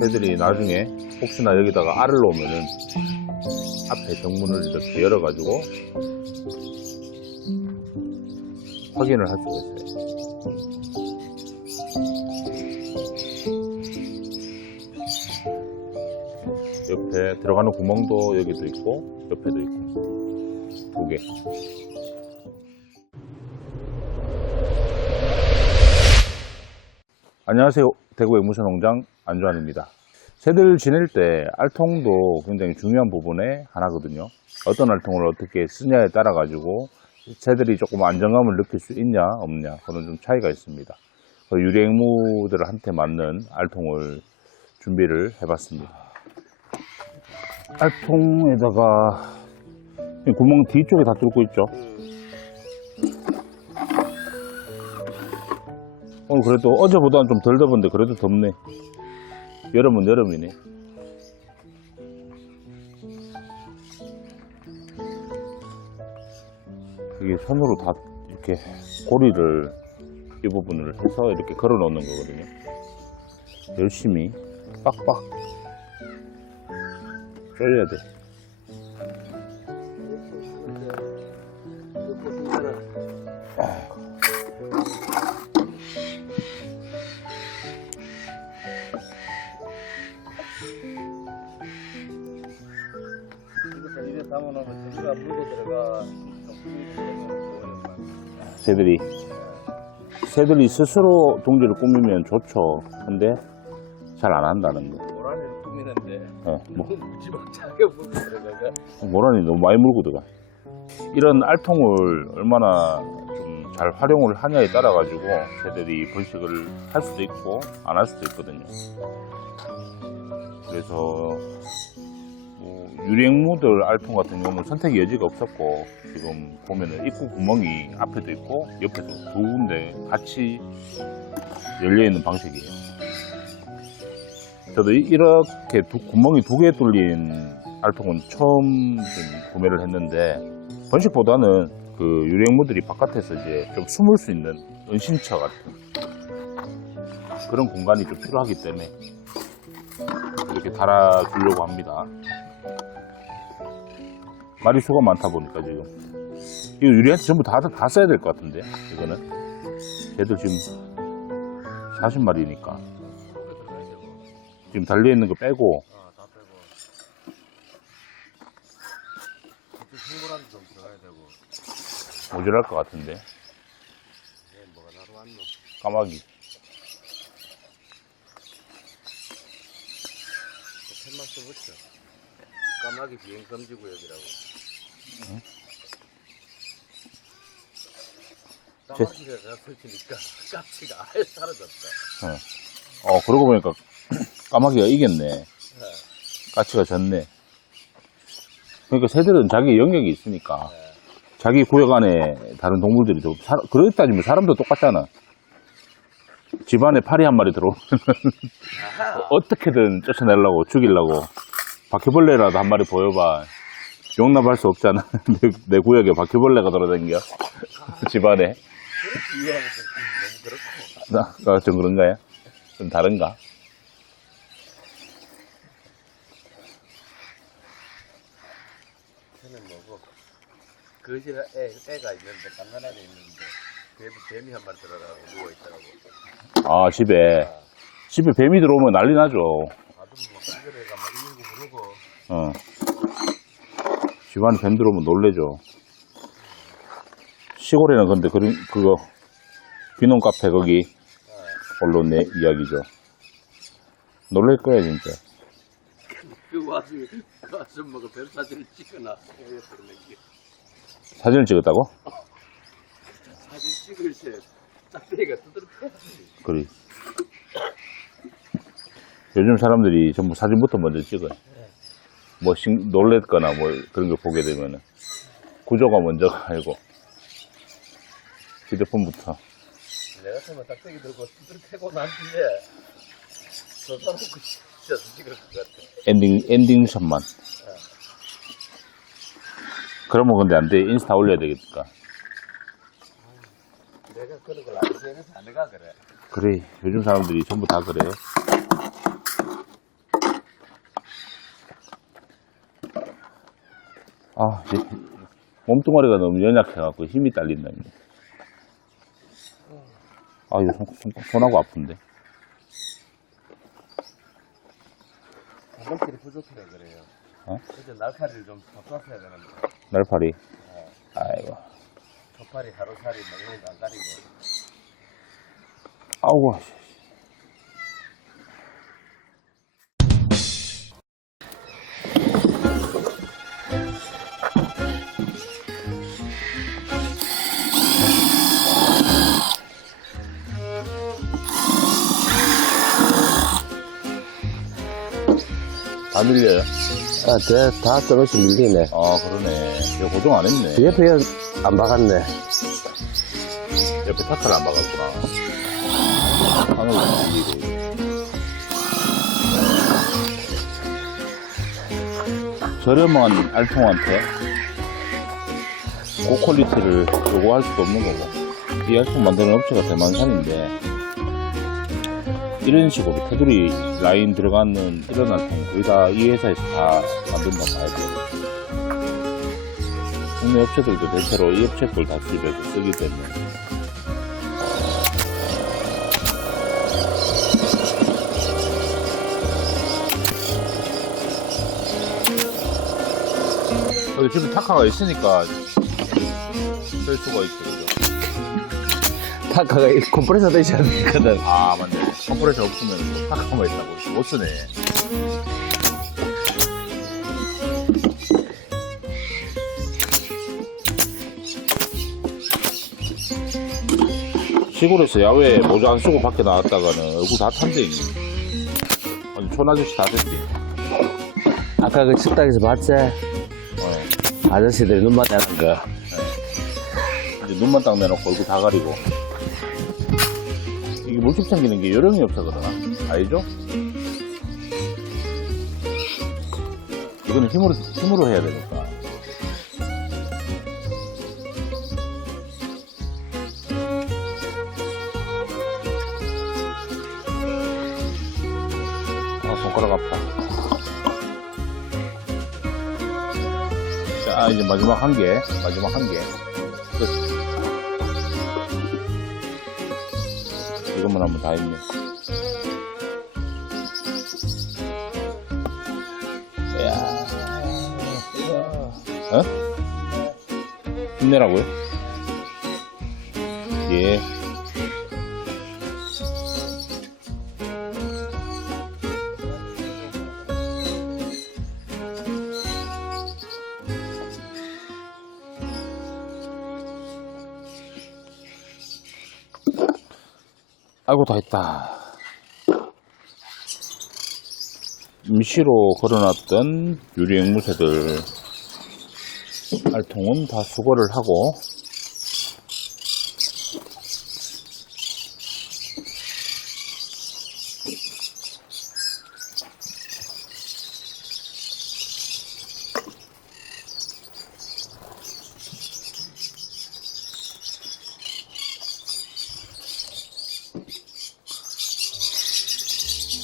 새들이 나중에 혹시나 여기다가 알을 놓으면은 앞에 정문을 이렇게 열어가지고 확인을 할 수가 있어요. 옆에 들어가는 구멍도 여기도 있고 옆에도 있고 두 개. 안녕하세요. 대구 앵무새 농장 안주환입니다. 새들 지낼 때 알통도 굉장히 중요한 부분의 하나거든요. 어떤 알통을 어떻게 쓰냐에 따라 가지고 새들이 조금 안정감을 느낄 수 있냐 없냐 그런 좀 차이가 있습니다. 그 유리앵무들한테 맞는 알통을 준비를 해봤습니다. 알통에다가 이 구멍 뒤쪽에 다 뚫고 있죠. 오늘 그래도 어제보다는 좀 덜 더운데 그래도 덥네. 여름은 여름이네. 이게 손으로 다 이렇게 고리를 이 부분을 해서 이렇게 걸어 놓는 거거든요. 열심히 빡빡 졸려야 돼. 담아놓으면 전기가 물고 들어가 새들이 새들이 스스로 동지를 꾸미면 좋죠. 근데 잘 안 한다는 거. 모란이를 꾸미는데 어, 뭐, 무지막지하게 물고 들어가가 모란이 너무 많이 물고 들어가. 이런 알통을 얼마나 좀 잘 활용을 하냐에 따라 가지고 새들이 번식을 할 수도 있고 안 할 수도 있거든요. 그래서 뭐 유리앵무들 알통 같은 경우는 선택의 여지가 없었고 지금 보면은 입구 구멍이 앞에도 있고 옆에도 두 군데 같이 열려 있는 방식이에요. 저도 이- 이렇게 두- 구멍이 두 개 뚫린 알통은 처음 좀 구매를 했는데 번식보다는 그 유리앵무들이 바깥에서 이제 좀 숨을 수 있는 은신처 같은 그런 공간이 좀 필요하기 때문에 이렇게 달아주려고 합니다. 마리수가 많다 보니까 지금. 이거 유리한테 전부 다, 다 써야 될 것 같은데 이거는. 얘들 지금 40마리니까. 지금 달려있는 거 빼고. 모자랄 것 같은데. 까마귀. 펜만 써붙여 까마귀 비행 금지 구역이라고. 까마귀가 설치니까 까치가 아예 사라졌다. 어. 그러고 보니까 까마귀가 이겼네. 까치가 졌네. 그러니까 새들은 자기 영역이 있으니까 네. 자기 구역 안에 다른 동물들이 더 사, 그렇게 따지면 사람도 똑같잖아. 집안에 파리 한 마리 들어오면 어떻게든 쫓아내려고 죽이려고 바퀴벌레라도 한 마리 보여봐. 용납할 수 없잖아. 내, 내 구역에 바퀴벌레가 돌아다니겨 집안에. 그렇고 나, 좀 그런가요? 좀 다른가? 걔는 뭐고 거실에 애, 애가 있는데 깐난하게 있는데 뱀이, 뱀이 한 마리 들어가고 누워있더라고. 아 집에. 집에 뱀이 들어오면 난리 나죠 아줌마 막 찌그레가 막 이러고 부르고 어. 집안에 뱀 들어오면 놀래죠. 시골에는 근데 그런, 그거, 귀농 카페 거기 언론 내 이야기죠. 놀랄 거야, 진짜. 그 와중에 그 아줌마가 뱀 사진을 찍었다고? 사진 찍을 때 짝대기가 두드러져야지 그래. 요즘 사람들이 전부 사진부터 먼저 찍어요. 뭐, 신- 놀랬거나 뭐 그런 거 보게 되면은. 구조가 먼저가 아니고. 휴대폰부터. 내 같으면 짝대기 들고 두드러 패고 난 뒤에 저 사놓고 진짜 찍을 것 같아 엔딩, 엔딩 샷만. 그러면 근데 안 돼. 인스타 올려야 되니까. 내가 그런 걸 SNS에 안 해가 그래 그래. 요즘 사람들이 전부 다 그래. 아, 이제 몸뚱아리가 너무 연약해갖고 힘이 딸린다니. 아, 이거 손, 손, 손하고 아픈데. 단백질이 부족해서 그래요. 어? 그래서 날파리를 좀 덮었어야 되는데 날파리. 아이고. 덮파리 하루살이 막 이런 거안 가리고 아우 다 밀려요. 아, 돼, 다 떨어져 밀리네. 아, 그러네. 이거 고정 안 했네. 옆에 안 박았네. 옆에 타카를 안 박았구나. 하늘로 밀리고. 저렴한 알통한테 고퀄리티를 요구할 수도 없는 거고. 이 알통 만드는 업체가 대만산인데, 이런 식으로 테두리 라인 들어가는 이런 알통 거의 다 이 회사에서 다 만든다 봐야 돼요. 국내 업체들도 대체로 이 업체 걸 다 수입해서 쓰기 때문에. 여기 지금 타카가 있으니까 쓸 수가 그죠? 타카가 이 컴프레서 되셔야 되거든. 아, 맞네. 컴프레셔 없으면 뭐 타카만 있다고. 못 쓰네. 시골에서 야외에 모자 안 쓰고 밖에 나왔다가는 얼굴 다 탄대. 아니, 촌아저씨 다 됐지. 아까 그 식당에서 봤지? 어. 아저씨들이 눈만 대는 거. 이제 눈만 딱 내놓고 얼굴 다 가리고. 물집 생기는 게 요령이 없어 그러나? 알죠? 이거는 힘으로, 힘으로 해야 되니까. 아, 손가락 아파. 자, 이제 마지막 한 개. 마지막 한 개. 끝. 이것만 하면 다 했네. 이야. 어? 힘내라고요? 예. 아이고, 다 했다. 임시로 걸어놨던 유리 앵무새들 알통은 다 수거를 하고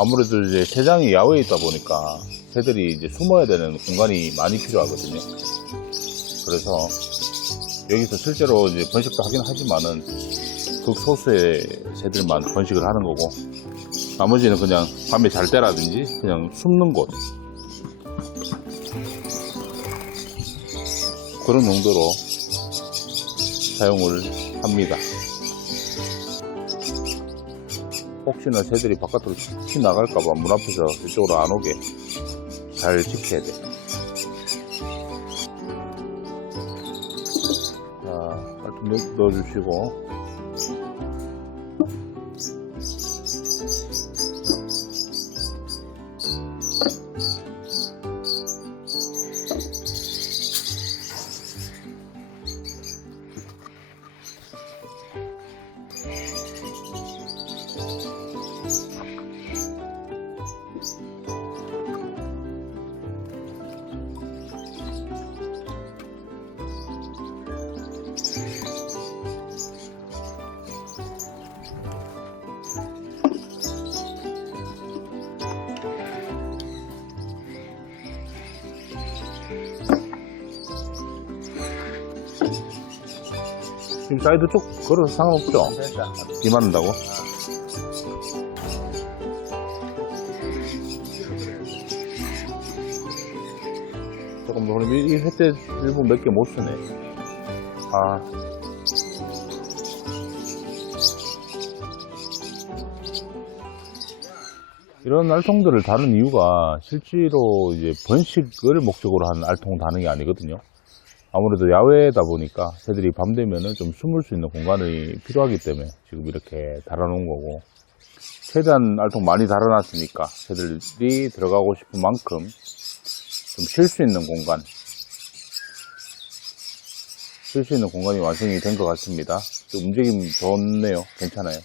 아무래도 이제 새장이 야외에 있다 보니까 새들이 이제 숨어야 되는 공간이 많이 필요하거든요. 그래서 여기서 실제로 이제 번식도 하긴 하지만은 극소수의 새들만 번식을 하는 거고 나머지는 그냥 밤에 잘 때라든지 그냥 숨는 곳 그런 용도로 사용을 합니다. 혹시나 새들이 바깥으로 튀 나갈까봐 문 앞에서 이쪽으로 안 오게 잘 지켜야 돼. 자, 넣어주시고. 지금 사이드 쪽 걸어서 상관없죠? 됐다. 비 맞는다고? 잠깐만, 그럼 이, 이 횟대 일본 몇개 못 쓰네. 아. 이런 알통들을 다는 이유가 실제로 이제 번식을 목적으로 하는 알통 다는 게 아니거든요. 아무래도 야외다 보니까 새들이 밤 되면은 좀 숨을 수 있는 공간이 필요하기 때문에 지금 이렇게 달아놓은 거고 최대한 알통 많이 달아놨으니까 새들이 들어가고 싶은 만큼 좀 쉴 수 있는 공간 쉴 수 있는 공간이 완성이 된 것 같습니다. 좀 움직임 좋네요. 괜찮아요